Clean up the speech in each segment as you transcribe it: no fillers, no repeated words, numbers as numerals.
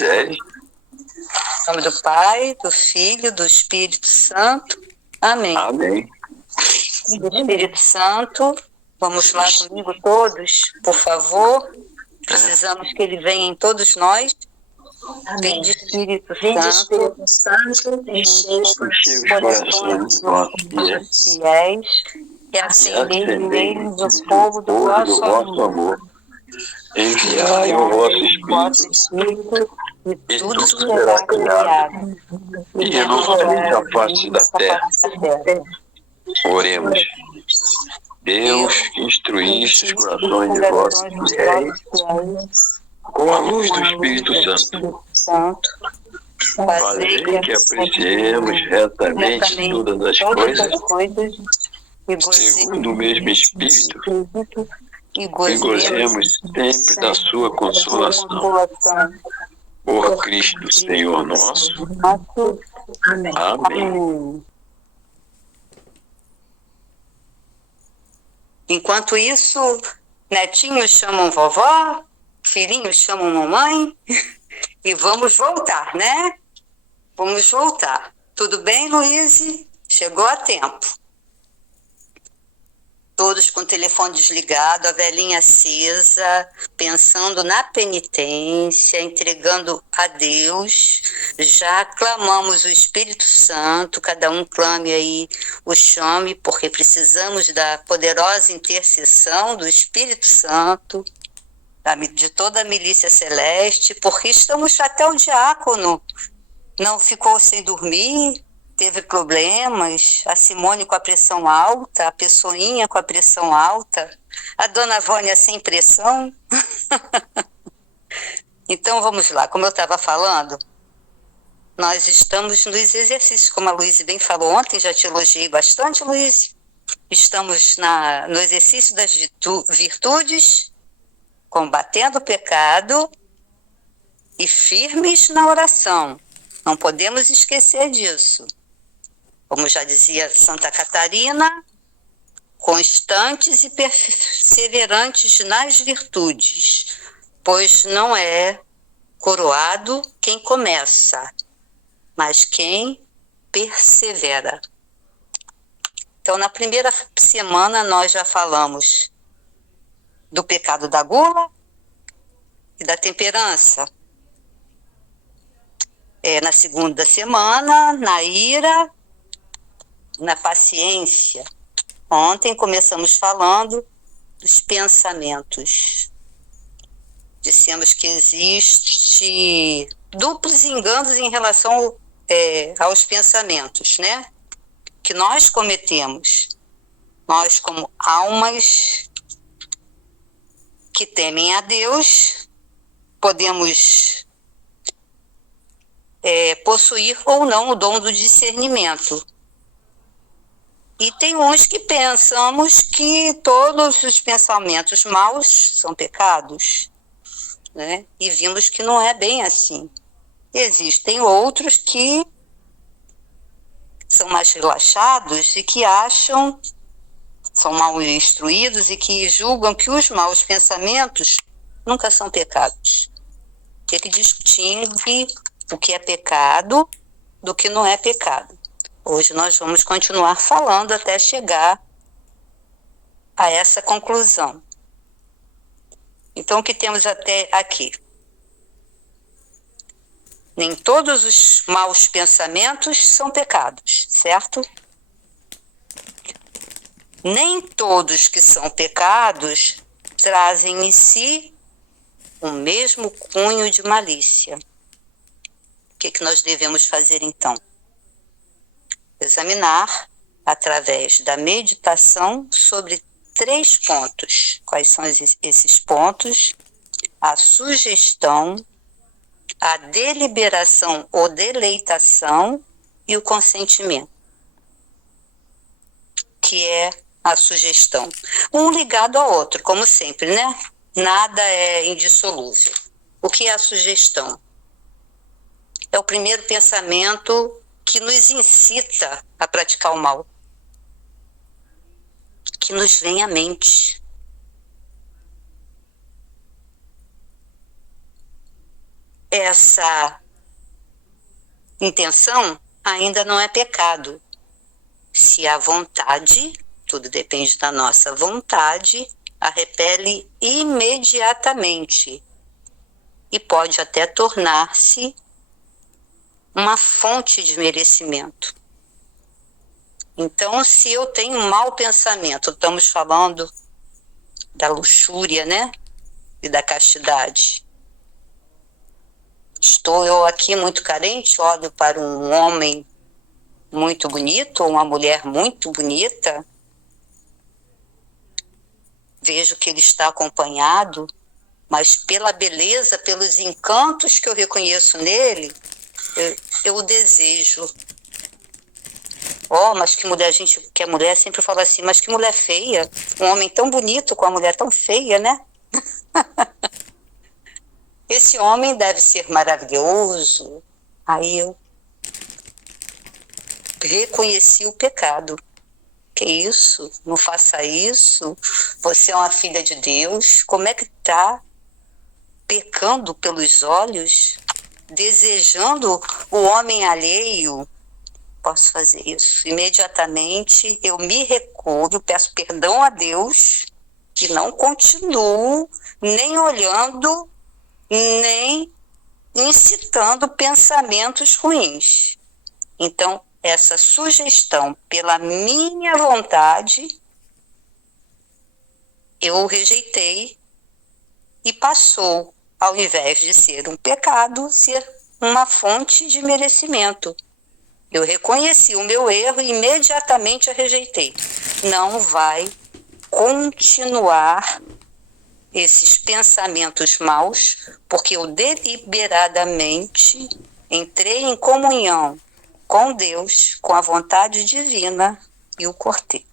10. Em nome do Pai, do Filho, do Espírito Santo. Amém. Amém. Do Espírito Santo, vamos lá comigo todos, por favor. Precisamos que ele venha em todos nós. Amém. Vinde Espírito Vinde Santo, Espírito Santo, enchei os Enchei os corações corações dos vossos dos fiéis fiéis e e acendei acendei neles o fogo do vosso amor. Enviai o vosso vosso Espírito, Espírito, e e tudo tudo será será criado. e renovareis a face da terra. Oremos. Deus, que instruíste os corações de vossos fiéis com a luz do Espírito Santo, fazei que apreciemos retamente todas as coisas segundo o mesmo Espírito e e gozemos sempre da sua consolação. Por Cristo Senhor nosso. Amém. Amém. Enquanto isso, netinhos chamam vovó, filhinhos chamam mamãe, e vamos voltar, né? Vamos voltar. Tudo bem, Luíse? Chegou a tempo. Todos com o telefone desligado, a velhinha acesa, pensando na penitência, entregando a Deus. Já clamamos o Espírito Santo, cada um clame aí o chame, porque precisamos da poderosa intercessão do Espírito Santo, de toda a milícia celeste, porque estamos até o diácono. Não ficou sem dormir, teve problemas, a Simone com a pressão alta, a Pessoinha com a pressão alta, a dona Vânia sem pressão. Então vamos lá, como eu estava falando, nós estamos nos exercícios, como a Luíse bem falou ontem, já te elogiei bastante, Luíse. Estamos no exercício das virtudes, combatendo o pecado e firmes na oração. Não podemos esquecer disso. Como já dizia Santa Catarina, constantes e perseverantes nas virtudes, pois não é coroado quem começa, mas quem persevera. Então, na primeira semana, nós já falamos do pecado da gula e da temperança. Na segunda semana, na ira, na paciência. Ontem começamos falando dos pensamentos. Dissemos que existe duplos enganos em relação aos pensamentos, né? Que nós cometemos. Nós, como almas que temem a Deus, podemos possuir ou não o dom do discernimento. E tem uns que pensamos que todos os pensamentos maus são pecados, né? E vimos que não é bem assim. Existem outros que são mais relaxados e que acham, são mal instruídos e que julgam que os maus pensamentos nunca são pecados. Tem que distingue o que é pecado do que não é pecado. Hoje nós vamos continuar falando até chegar a essa conclusão. Então, o que temos até aqui? Nem todos os maus pensamentos são pecados, certo? Nem todos que são pecados trazem em si o mesmo cunho de malícia. O que nós devemos fazer então? Examinar, através da meditação, sobre 3 pontos. Quais são esses pontos? A sugestão, a deliberação ou deleitação e o consentimento, que é a sugestão. Um ligado ao outro, como sempre, né? Nada é indissolúvel. O que é a sugestão? É o primeiro pensamento que nos incita a praticar o mal, que nos vem à mente. essa intenção, ainda não é pecado. Se a vontade, tudo depende da nossa vontade, a repele imediatamente e pode até tornar-se uma fonte de merecimento. Então, se eu tenho um mau pensamento, estamos falando da luxúria, né? E da castidade. Estou eu aqui muito carente, olho para um homem muito bonito, ou uma mulher muito bonita, vejo que ele está acompanhado, mas pela beleza, pelos encantos que eu reconheço nele, eu o desejo. Mas que mulher, que a mulher sempre fala assim, mas que mulher feia, um homem tão bonito com uma mulher tão feia, né? Esse homem deve ser maravilhoso. Aí eu reconheci o pecado. Que isso? Não faça isso. Você é uma filha de Deus. Como é que está pecando pelos olhos, desejando o homem alheio? Posso fazer isso. Imediatamente eu me recolho, peço perdão a Deus e não continuo nem olhando, nem incitando pensamentos ruins. Então, essa sugestão, pela minha vontade, eu rejeitei e passou, ao invés de ser um pecado, ser uma fonte de merecimento. Eu reconheci o meu erro e imediatamente a rejeitei. Não vai continuar esses pensamentos maus, porque eu deliberadamente entrei em comunhão com Deus, com a vontade divina e o cortei.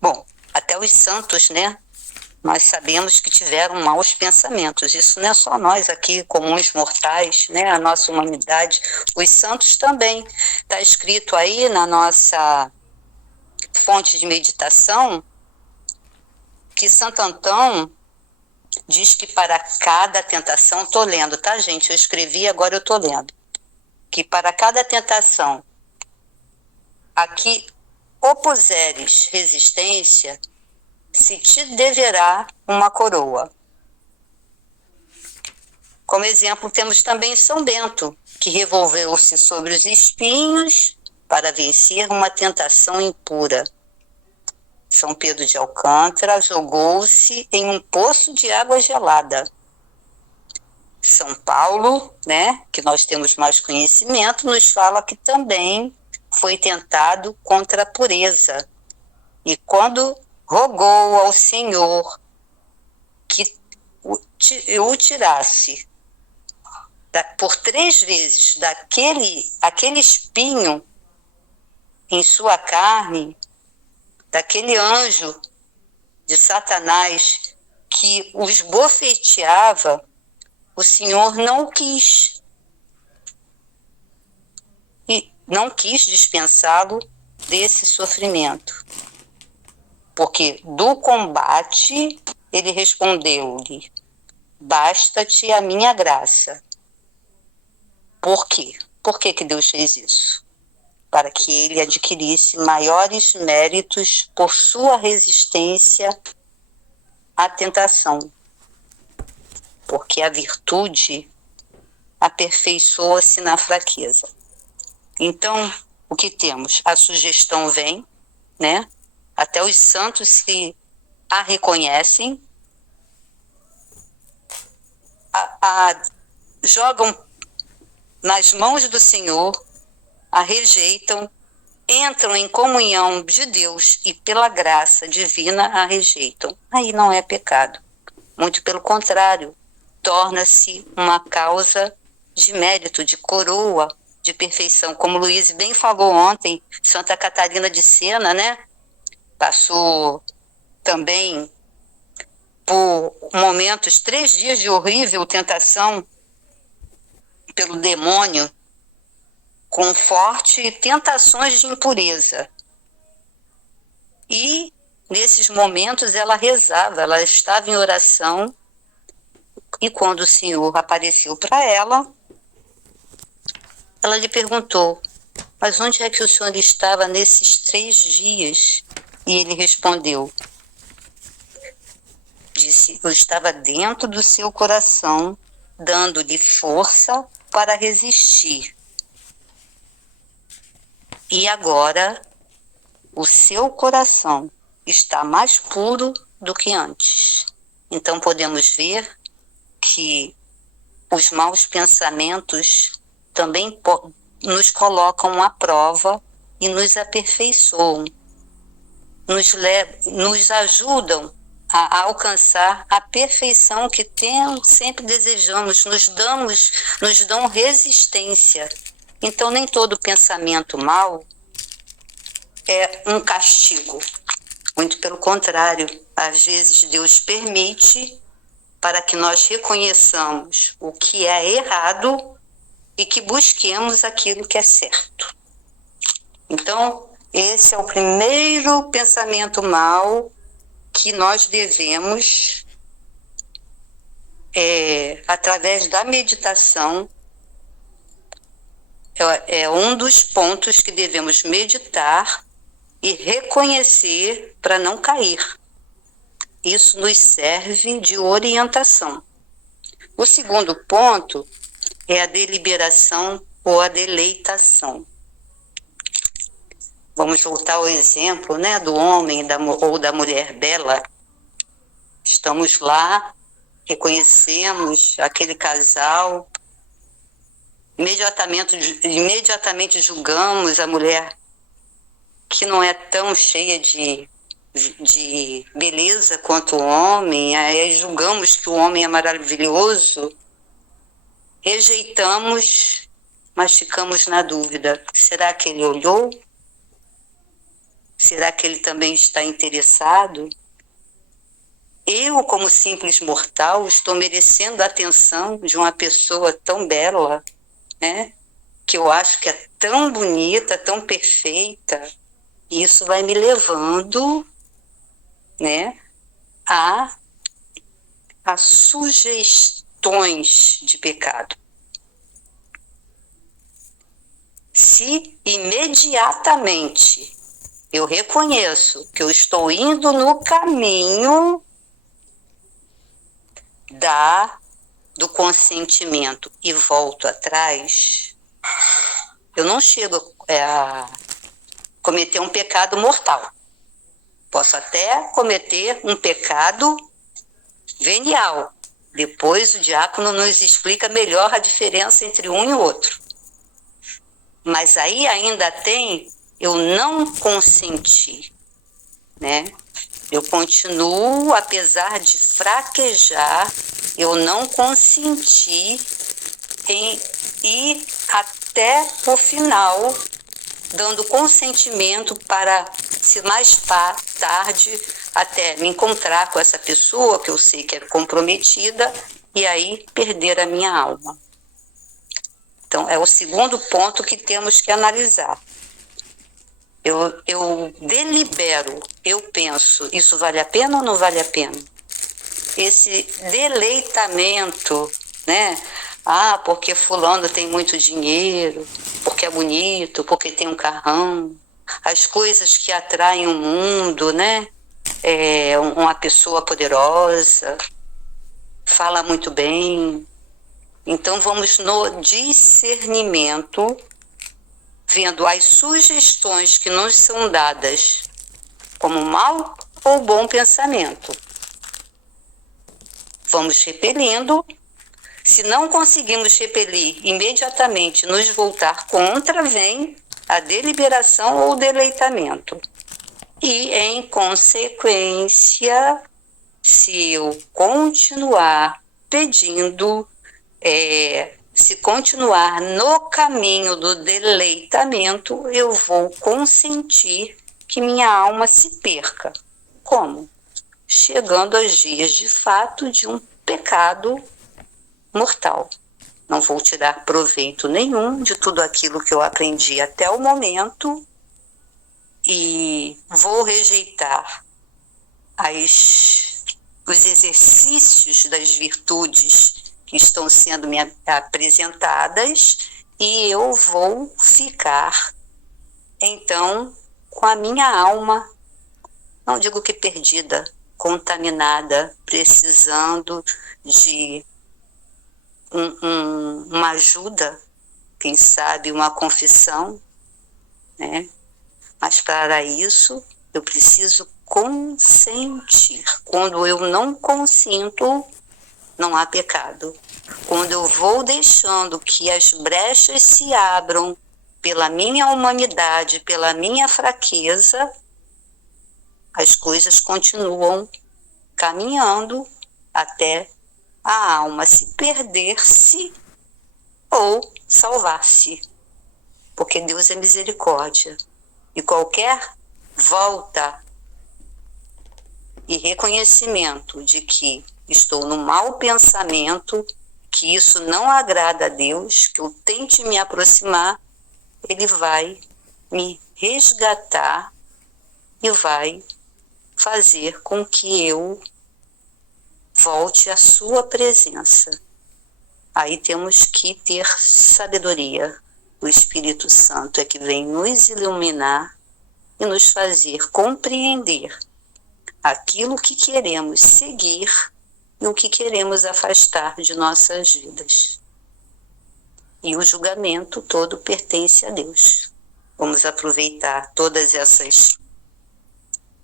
Bom, até os santos, né? Nós sabemos que tiveram maus pensamentos. Isso não é só nós aqui, comuns mortais, né? A nossa humanidade. Os santos também. Está escrito aí na nossa fonte de meditação que Santo Antão diz que para cada tentação, estou lendo, tá, gente? Eu escrevi, agora eu estou lendo. Que para cada tentação a que opuseres resistência, se te deverá uma coroa. Como exemplo, temos também São Bento, que revolveu-se sobre os espinhos para vencer uma tentação impura. São Pedro de Alcântara jogou-se em um poço de água gelada. São Paulo, né, que nós temos mais conhecimento, nos fala que também foi tentado contra a pureza. E quando rogou ao Senhor que o tirasse por 3 vezes aquele espinho em sua carne, daquele anjo de Satanás que o esbofeteava, o Senhor não o quis. E não quis dispensá-lo desse sofrimento. Porque do combate, ele respondeu-lhe, basta-te a minha graça. Por quê? Por que Deus fez isso? Para que ele adquirisse maiores méritos por sua resistência à tentação. Porque a virtude aperfeiçoa-se na fraqueza. Então, o que temos? A sugestão vem, né? Até os santos se a reconhecem, jogam nas mãos do Senhor, a rejeitam, entram em comunhão de Deus e pela graça divina a rejeitam. Aí não é pecado. Muito pelo contrário, torna-se uma causa de mérito, de coroa, de perfeição. Como Luiz bem falou ontem, Santa Catarina de Sena, né? Passou também por momentos, 3 dias de horrível tentação pelo demônio, com fortes tentações de impureza. E, nesses momentos, ela rezava, ela estava em oração, E quando o Senhor apareceu para ela, ela lhe perguntou: mas onde é que o Senhor estava nesses 3 dias? E ele respondeu, disse: eu estava dentro do seu coração, dando-lhe força para resistir. E agora o seu coração está mais puro do que antes. Então podemos ver que os maus pensamentos também nos colocam à prova e nos aperfeiçoam, nos ajudam a alcançar a perfeição que sempre desejamos, nos dão resistência. Então nem todo pensamento mau é um castigo. Muito pelo contrário, às vezes Deus permite para que nós reconheçamos o que é errado e que busquemos aquilo que é certo. Então, esse é o primeiro pensamento mau que nós devemos, através da meditação, é um dos pontos que devemos meditar e reconhecer para não cair. Isso nos serve de orientação. O segundo ponto é a deliberação ou a deleitação. Vamos voltar ao exemplo, né, do homem ou da mulher bela. Estamos lá, reconhecemos aquele casal, imediatamente julgamos a mulher que não é tão cheia de beleza quanto o homem, aí julgamos que o homem é maravilhoso, rejeitamos, mas ficamos na dúvida: será que ele olhou? Será que ele também está interessado? Eu, como simples mortal, estou merecendo a atenção de uma pessoa tão bela, né? Que eu acho que é tão bonita, tão perfeita. E isso vai me levando, né, a sugestões de pecado. Se imediatamente eu reconheço que eu estou indo no caminho do consentimento e volto atrás, eu não chego a cometer um pecado mortal. Posso até cometer um pecado venial. Depois o diácono nos explica melhor a diferença entre um e o outro. Mas aí ainda tem eu não consenti, né? Eu continuo, apesar de fraquejar, eu não consenti em ir até o final, dando consentimento para, se mais tarde, até me encontrar com essa pessoa que eu sei que é comprometida e aí perder a minha alma. Então, é o segundo ponto que temos que analisar. Eu delibero, eu penso, isso vale a pena ou não vale a pena? Esse deleitamento, né? Ah, porque fulano tem muito dinheiro, porque é bonito, porque tem um carrão, as coisas que atraem o mundo, né? Uma pessoa poderosa, fala muito bem. Então vamos no discernimento, vendo as sugestões que nos são dadas como mau ou bom pensamento. Vamos repelindo. Se não conseguimos repelir imediatamente, nos voltar contra, vem a deliberação ou deleitamento. E, em consequência, se eu continuar pedindo, se continuar no caminho do deleitamento, eu vou consentir que minha alma se perca. Como? Chegando aos dias de fato de um pecado mortal. Não vou tirar proveito nenhum de tudo aquilo que eu aprendi até o momento e vou rejeitar as os exercícios das virtudes que estão sendo me apresentadas, e eu vou ficar, então, com a minha alma, não digo que perdida, contaminada, precisando de uma ajuda, quem sabe uma confissão, né? Mas para isso eu preciso consentir. Quando eu não consinto, não há pecado. Quando eu vou deixando que as brechas se abram pela minha humanidade, pela minha fraqueza, as coisas continuam caminhando até a alma se perder-se ou salvar-se. Porque Deus é misericórdia. E qualquer volta e reconhecimento de que estou no mau pensamento, que isso não agrada a Deus, que eu tente me aproximar, Ele vai me resgatar e vai fazer com que eu volte à sua presença. Aí temos que ter sabedoria. O Espírito Santo é que vem nos iluminar e nos fazer compreender aquilo que queremos seguir e o que queremos afastar de nossas vidas. E o julgamento todo pertence a Deus. Vamos aproveitar todas essas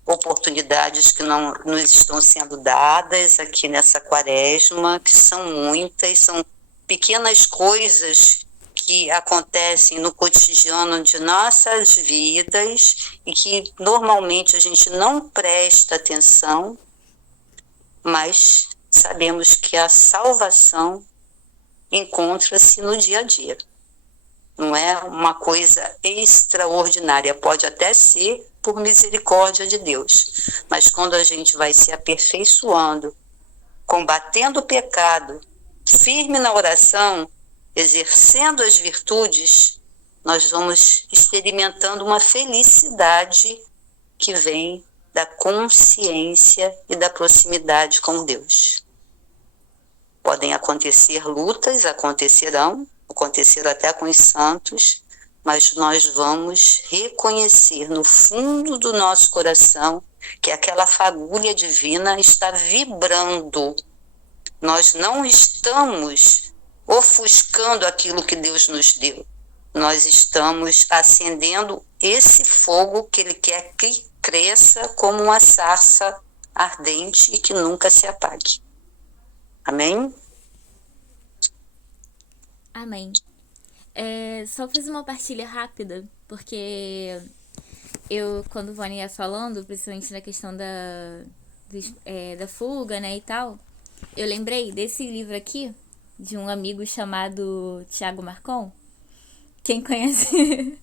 oportunidades que não nos estão sendo dadas aqui nessa quaresma, que são muitas, são pequenas coisas que acontecem no cotidiano de nossas vidas e que normalmente a gente não presta atenção, mas sabemos que a salvação encontra-se no dia a dia. Não é uma coisa extraordinária, pode até ser por misericórdia de Deus, mas quando a gente vai se aperfeiçoando, combatendo o pecado, firme na oração, exercendo as virtudes, nós vamos experimentando uma felicidade que vem da consciência e da proximidade com Deus. Podem acontecer lutas, aconteceram até com os santos, mas nós vamos reconhecer no fundo do nosso coração que aquela fagulha divina está vibrando. Nós não estamos ofuscando aquilo que Deus nos deu. Nós estamos acendendo esse fogo que Ele quer que cresça como uma sarça ardente e que nunca se apague. Amém? Amém. Só fiz uma partilha rápida, porque eu, quando o Vânia ia falando, principalmente na questão da fuga, né, e tal, eu lembrei desse livro aqui, de um amigo chamado Tiago Marcon. Quem conhece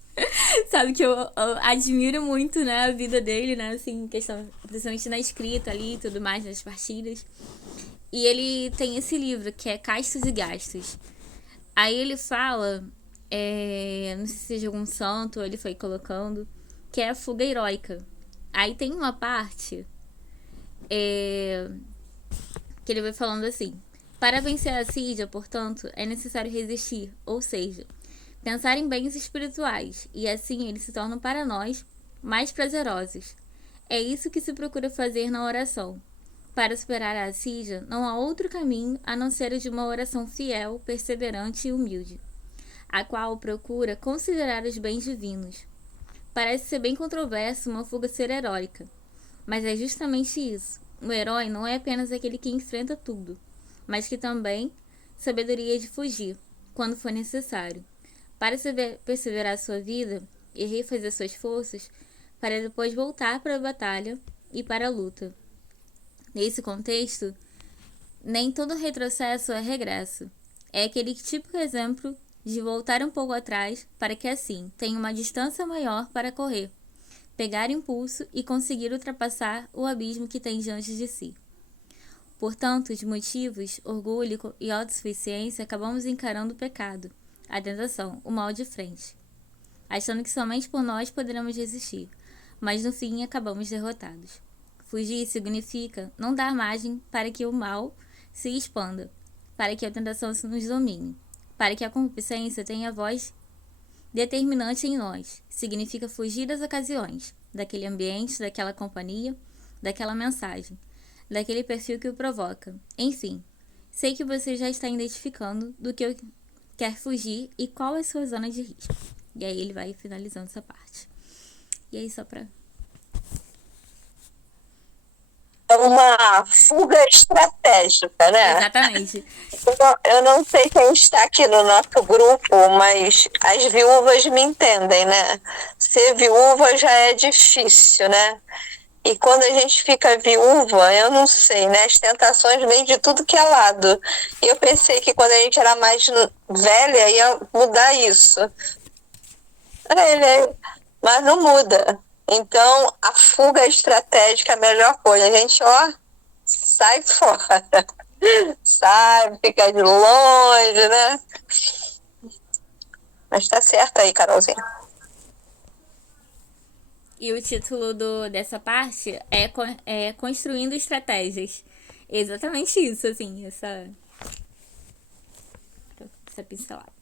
sabe que eu admiro muito, né, a vida dele, né, assim, questão, principalmente na escrita ali e tudo mais, nas partilhas. E ele tem esse livro, que é Castos e Gastos. Aí ele fala, não sei se seja algum santo, ele foi colocando, que é a fuga heróica. Aí tem uma parte que ele vai falando assim: para vencer a assídia, portanto, é necessário resistir, ou seja, pensar em bens espirituais, e assim eles se tornam para nós mais prazerosos. É isso que se procura fazer na oração. Para superar a assídia, não há outro caminho a não ser o de uma oração fiel, perseverante e humilde, a qual procura considerar os bens divinos. Parece ser bem controverso uma fuga ser heróica, mas é justamente isso. O herói não é apenas aquele que enfrenta tudo, mas que também sabedoria de fugir, quando for necessário, para perseverar sua vida e refazer suas forças, para depois voltar para a batalha e para a luta. Nesse contexto, nem todo retrocesso é regresso. É aquele típico exemplo de voltar um pouco atrás para que assim tenha uma distância maior para correr, pegar impulso e conseguir ultrapassar o abismo que tem diante de si. Por tantos motivos, orgulho e autossuficiência, acabamos encarando o pecado, a tentação, o mal de frente, achando que somente por nós poderemos resistir, mas no fim acabamos derrotados. Fugir significa não dar margem para que o mal se expanda, para que a tentação se nos domine, para que a concupiscência tenha voz determinante em nós. Significa fugir das ocasiões, daquele ambiente, daquela companhia, daquela mensagem, daquele perfil que o provoca. Enfim, sei que você já está identificando do que eu quer fugir e qual é a sua zona de risco. E aí ele vai finalizando essa parte. E aí só pra... É uma fuga estratégica, né? Exatamente. Eu não sei quem está aqui no nosso grupo, mas as viúvas me entendem, né? Ser viúva já é difícil, né? E quando a gente fica viúva, eu não sei, né? As tentações vêm de tudo que é lado. E eu pensei que quando a gente era mais velha ia mudar isso. Mas não muda. Então, a fuga estratégica é a melhor coisa. A gente, sai fora. Sai, fica de longe, né? Mas tá certo aí, Carolzinha. E o título dessa parte é Construindo Estratégias. Exatamente isso, assim, essa pincelada.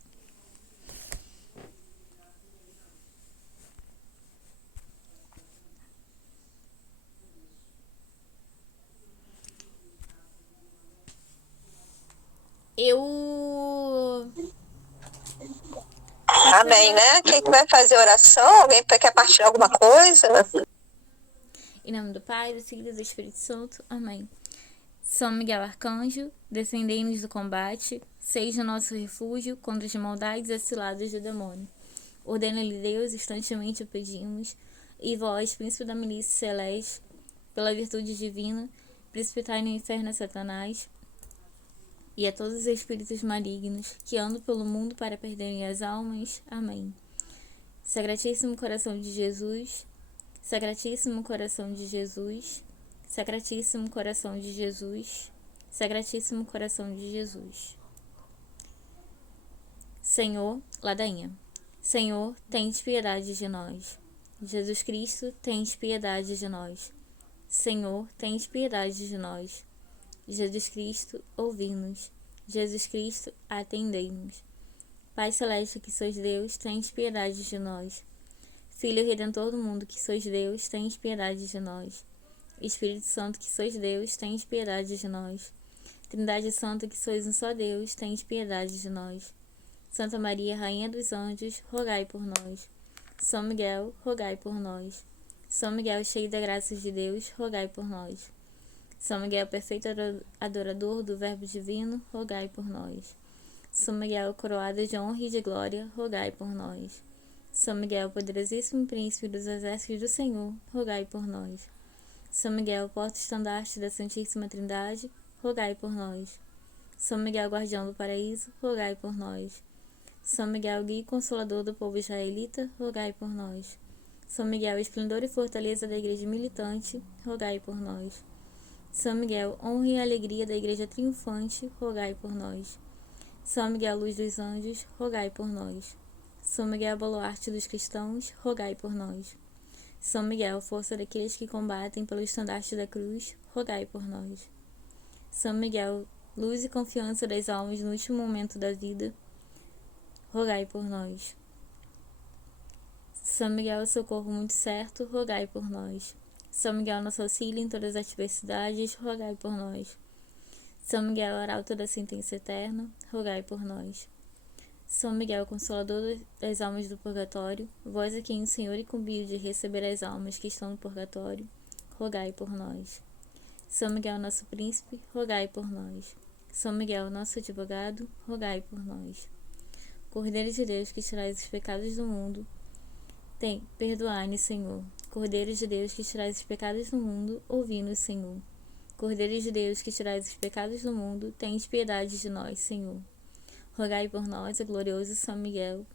Amém, né? Quem que vai fazer oração? Alguém quer partilhar alguma coisa? Em nome do Pai, do Filho e do Espírito Santo. Amém. São Miguel Arcanjo, defendei-nos do combate, seja o nosso refúgio contra as maldades e ciladas do demônio. Ordena-lhe Deus, instantemente o pedimos, e vós, príncipe da milícia celeste, pela virtude divina, precipitai no inferno a Satanás e a todos os espíritos malignos que andam pelo mundo para perderem as almas. Amém. Sacratíssimo coração de Jesus, Sacratíssimo coração de Jesus, Sacratíssimo coração de Jesus, Sacratíssimo coração de Jesus. Senhor, ladainha. Senhor, tens piedade de nós. Jesus Cristo, tens piedade de nós. Senhor, tens piedade de nós. Jesus Cristo, ouvi-nos. Jesus Cristo, atendei-nos. Pai Celeste, que sois Deus, tens piedade de nós. Filho Redentor do mundo, que sois Deus, tens piedade de nós. Espírito Santo, que sois Deus, tens piedade de nós. Trindade Santa, que sois um só Deus, tens piedade de nós. Santa Maria, Rainha dos Anjos, rogai por nós. São Miguel, rogai por nós. São Miguel, cheio da graça de Deus, rogai por nós. São Miguel, perfeito adorador do Verbo Divino, rogai por nós. São Miguel, coroado de honra e de glória, rogai por nós. São Miguel, poderosíssimo príncipe dos exércitos do Senhor, rogai por nós. São Miguel, porta-estandarte da Santíssima Trindade, rogai por nós. São Miguel, guardião do paraíso, rogai por nós. São Miguel, guia e consolador do povo israelita, rogai por nós. São Miguel, esplendor e fortaleza da igreja militante, rogai por nós. São Miguel, honra e alegria da igreja triunfante, rogai por nós. São Miguel, luz dos anjos, rogai por nós. São Miguel, baluarte dos cristãos, rogai por nós. São Miguel, força daqueles que combatem pelo estandarte da cruz, rogai por nós. São Miguel, luz e confiança das almas no último momento da vida, rogai por nós. São Miguel, socorro muito certo, rogai por nós. São Miguel, nosso auxílio em todas as adversidades, rogai por nós. São Miguel, arauto da sentença eterna, rogai por nós. São Miguel, consolador das almas do purgatório, vós a quem o Senhor incumbiu de receber as almas que estão no purgatório, rogai por nós. São Miguel, nosso príncipe, rogai por nós. São Miguel, nosso advogado, rogai por nós. Cordeiro de Deus, que tirais os pecados do mundo, perdoai-nos, Senhor. Cordeiro de Deus, que tirais os pecados do mundo, ouvi-nos, Senhor. Cordeiro de Deus, que tirais os pecados do mundo, tens piedade de nós, Senhor. Rogai por nós, o glorioso São Miguel,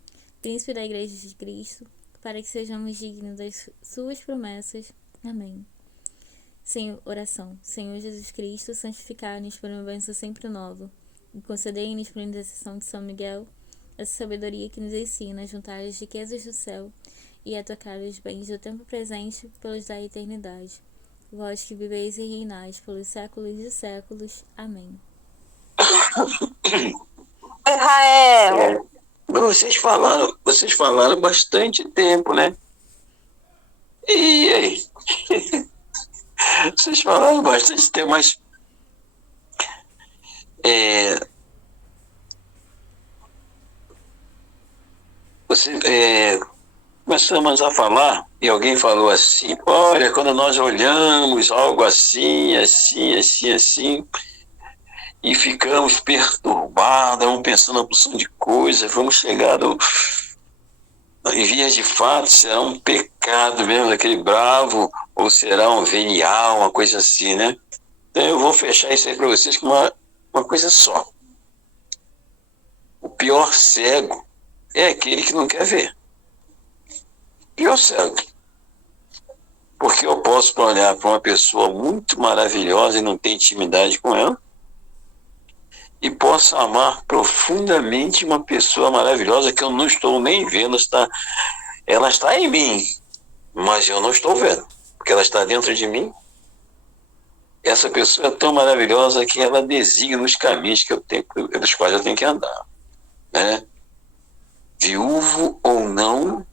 príncipe da Igreja de Cristo, para que sejamos dignos das suas promessas. Amém. Senhor, oração. Senhor Jesus Cristo, santificai-nos por uma bênção sempre nova, e concedei-nos por intercessão de São Miguel essa sabedoria que nos ensina a juntar as riquezas do céu e a tocar os bens do tempo presente pelos da eternidade. vós que viveis e reinais pelos séculos de séculos. Amém. Israel, É, vocês falaram bastante tempo, né? E aí? Vocês falaram bastante tempo, mas começamos a falar e alguém falou assim, olha, quando nós olhamos algo assim, assim, assim, assim, e ficamos perturbados, vamos pensando uma porção de coisas, vamos chegar em vias de fato, será um pecado mesmo daquele bravo, ou será um venial, uma coisa assim, né? Então eu vou fechar isso aí para vocês com uma coisa só. O pior cego é aquele que não quer ver. Pior cego. Porque eu posso olhar para uma pessoa muito maravilhosa e não ter intimidade com ela, e posso amar profundamente uma pessoa maravilhosa que eu não estou nem vendo, ela está em mim, mas eu não estou vendo, porque ela está dentro de mim. Essa pessoa é tão maravilhosa que ela designa os caminhos dos quais eu tenho que andar, né? Viúvo ou não,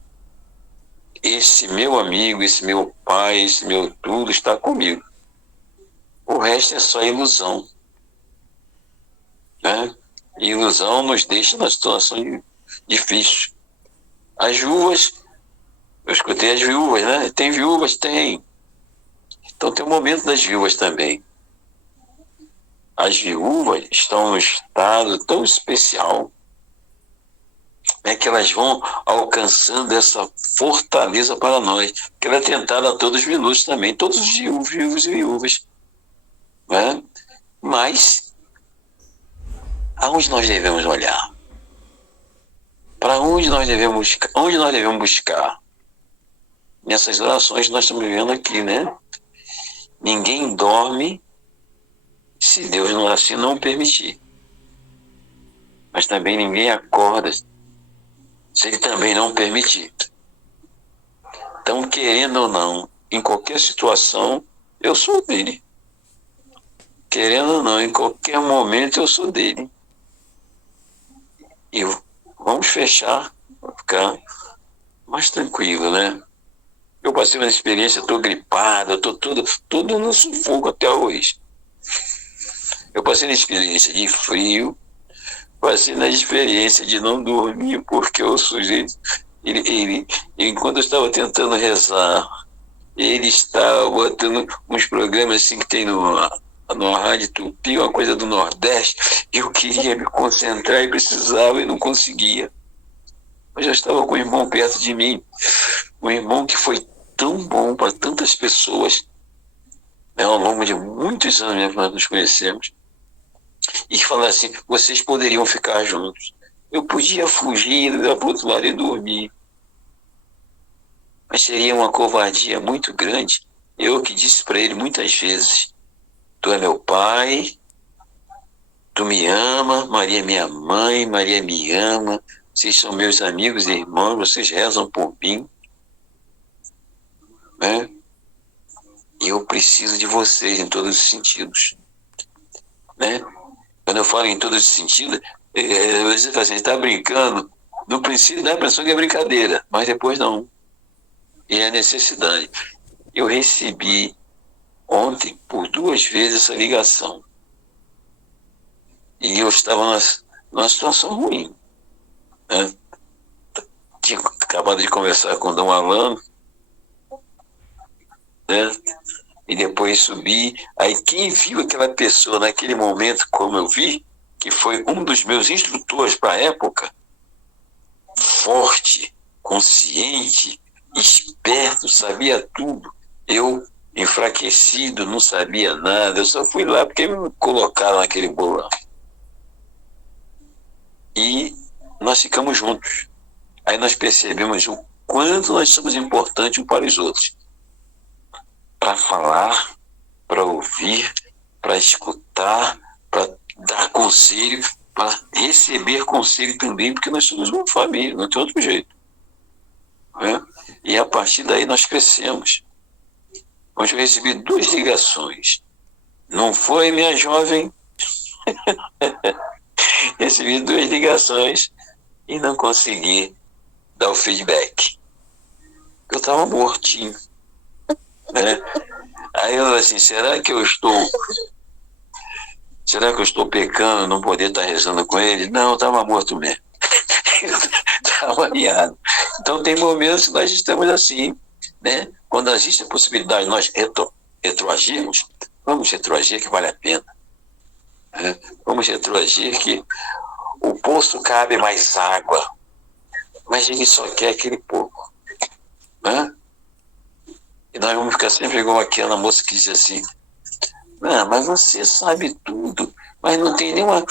esse meu amigo, esse meu pai, esse meu tudo está comigo. O resto é só ilusão, né? E ilusão nos deixa na situação difícil. As viúvas, eu escutei as viúvas, né? Tem viúvas? Tem. Então tem o momento das viúvas também. As viúvas estão num estado tão especial, né, que elas vão alcançando essa fortaleza para nós, que ela é tentada a todos os minutos também, todos os dias, viúvos e viúvas, né? Mas aonde nós devemos olhar? Para onde nós devemos buscar? Nessas orações que nós estamos vivendo aqui, né? Ninguém dorme se Deus assim não permitir. Mas também ninguém acorda se Ele também não permitir. Então, querendo ou não, em qualquer situação, eu sou dele. Querendo ou não, em qualquer momento, eu sou dele. E vamos fechar, para ficar mais tranquilo, né? Eu passei uma experiência, estou gripado, estou tudo no sufoco até hoje. Eu passei na experiência de frio, passei na experiência de não dormir, porque o sujeito, ele enquanto eu estava tentando rezar, ele estava botando uns programas assim que tem no Rádio Tupi, uma coisa do Nordeste, e eu queria me concentrar e precisava e não conseguia. Mas eu estava com um irmão perto de mim, um irmão que foi tão bom para tantas pessoas, né, ao longo de muitos anos mesmo que nós nos conhecemos, e falar assim, vocês poderiam ficar juntos. Eu podia fugir para o outro lado e dormir, mas seria uma covardia muito grande. Eu que disse para ele muitas vezes, tu é meu pai, tu me ama, Maria é minha mãe, Maria me ama, vocês são meus amigos e irmãos, vocês rezam por mim, né? E eu preciso de vocês em todos os sentidos, né? Quando eu falo em todos os sentidos, você fala assim, está brincando, no princípio dá a impressão que é brincadeira, mas depois não. E é necessidade. Eu recebi ontem, por 2 vezes, essa ligação. E eu estava numa situação ruim, né? Tinha acabado de conversar com o Dom Alano, né? E depois subi. Aí quem viu aquela pessoa naquele momento, como eu vi, que foi um dos meus instrutores para a época, forte, consciente, esperto, sabia tudo. Eu, enfraquecido, não sabia nada, eu só fui lá porque me colocaram naquele bolão. E nós ficamos juntos. Aí nós percebemos o quanto nós somos importantes uns para os outros. Para falar, para ouvir, para escutar, para dar conselho, para receber conselho também, porque nós somos uma família, não tem outro jeito, né? E a partir daí nós crescemos. onde eu recebi 2 ligações. Não foi, minha jovem? Recebi 2 ligações e não consegui dar o feedback. Eu estava mortinho. Né? Aí eu falei assim, será que eu estou pecando, não poder estar rezando com ele? Não, eu estava morto mesmo. Estava alinhado. Então tem momentos que nós estamos assim, né? Quando existe a possibilidade de nós retroagirmos, vamos retroagir que vale a pena. Né? Vamos retroagir que o poço cabe mais água, mas ele só quer aquele pouco. Né? E nós vamos ficar sempre igual aquela moça que diz assim, mas você sabe tudo, mas não tem nenhuma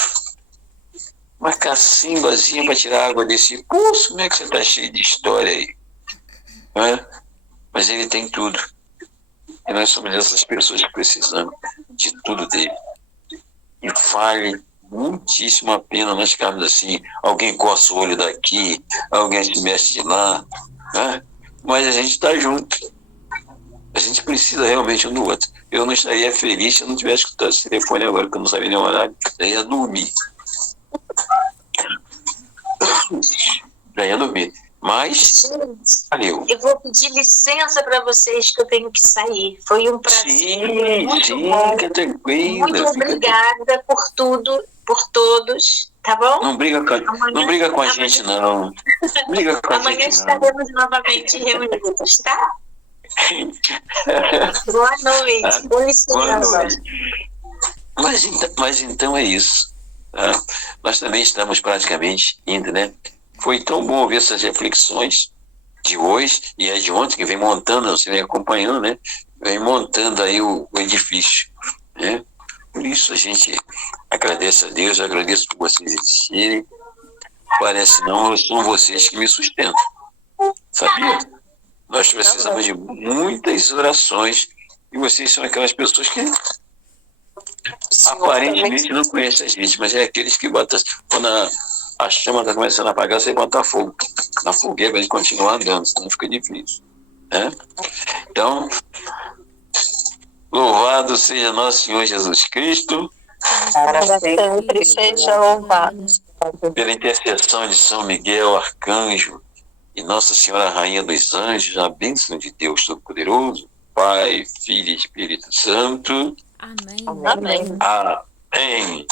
uma cacimbazinha para tirar água desse poço. Como é que você está cheio de história aí? Né? Mas ele tem tudo. E nós somos essas pessoas que precisamos de tudo dele. E vale muitíssimo a pena nós ficarmos assim, alguém coça o olho daqui, alguém se mexe de lá, né? Mas a gente está junto. A gente precisa realmente um do outro. Eu não estaria feliz se eu não tivesse escutado esse telefone agora, que eu não sabia nem o horário. Eu ia dormir. Já ia dormir. Mas, valeu. Eu vou pedir licença para vocês que eu tenho que sair. Foi um prazer. Sim, fica tranquila. Muito obrigada por tudo, por todos, tá bom? Não briga com a gente, não. Briga com a Amanhã gente, não. estaremos novamente reunidos, tá? Boa noite. Com licença. Boa noite. Mas então é isso. Tá? Nós também estamos praticamente indo, né? Foi tão bom ouvir essas reflexões de hoje e as de ontem, que vem montando, você vem acompanhando, né? Vem montando aí o edifício, né? Por isso a gente agradece a Deus, eu agradeço por vocês existirem. Parece não, são vocês que me sustentam. Sabia? Nós precisamos de muitas orações e vocês são aquelas pessoas que aparentemente não conhecem a gente, mas é aqueles que botam, quando a chama está começando a apagar, você bota fogo na fogueira para a gente continuar andando, senão fica difícil. Né? Então, louvado seja nosso Senhor Jesus Cristo, Para sempre seja louvado. pela intercessão de São Miguel, Arcanjo, e Nossa Senhora Rainha dos Anjos, a bênção de Deus Todo-Poderoso, Pai, Filho e Espírito Santo. Amém. Amém. Amém.